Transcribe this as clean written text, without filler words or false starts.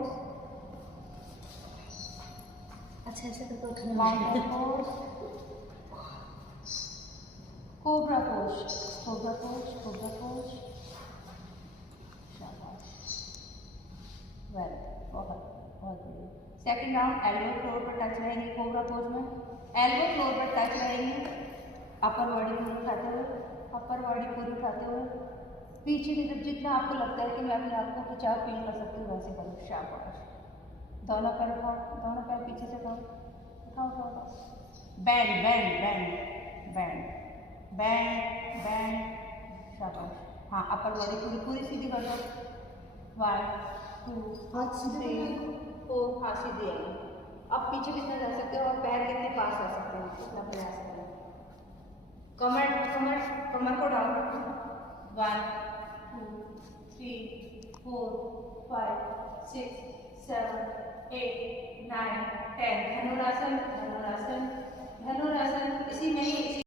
Pose, अच्छे से करके mountain pose, cobra pose, cobra pose, cobra pose, शाबाश, वेल, बहुत बहुत बढ़िया। सेकंड राउंड एल्बो फ्लोर पर टच रहेंगे कोबरा पोज में, एल्बो फ्लोर पर टच रहेंगे, अपर बॉडी पूरी उठाते हुए, अपर बॉडी पूरी उठाते हुए, पीछे की तरफ जितना आपको लगता है कि मैं अपने आप को खिंचाव फील कर सकती हूँ वैसे करो, शाबाश। दोनों पैर उठाओ, दोनों पैर पीछे से उठाओ, उठाओ उठाओ उठाओ, band band band band band band, शाबाश। हाँ, अपर बॉडी पूरी पूरी सीधी कर दो, 1 2 3 4, हाँ सीधी है। अब पीछे कितना जा सकते हो और पैर कितने पास आ सकते हैं, इतना प्रयास करें। कमर कमर कमर को डाउन रखो, 1 2 3 4 5 6 7 8 9 10, धनुरासन धनुरासन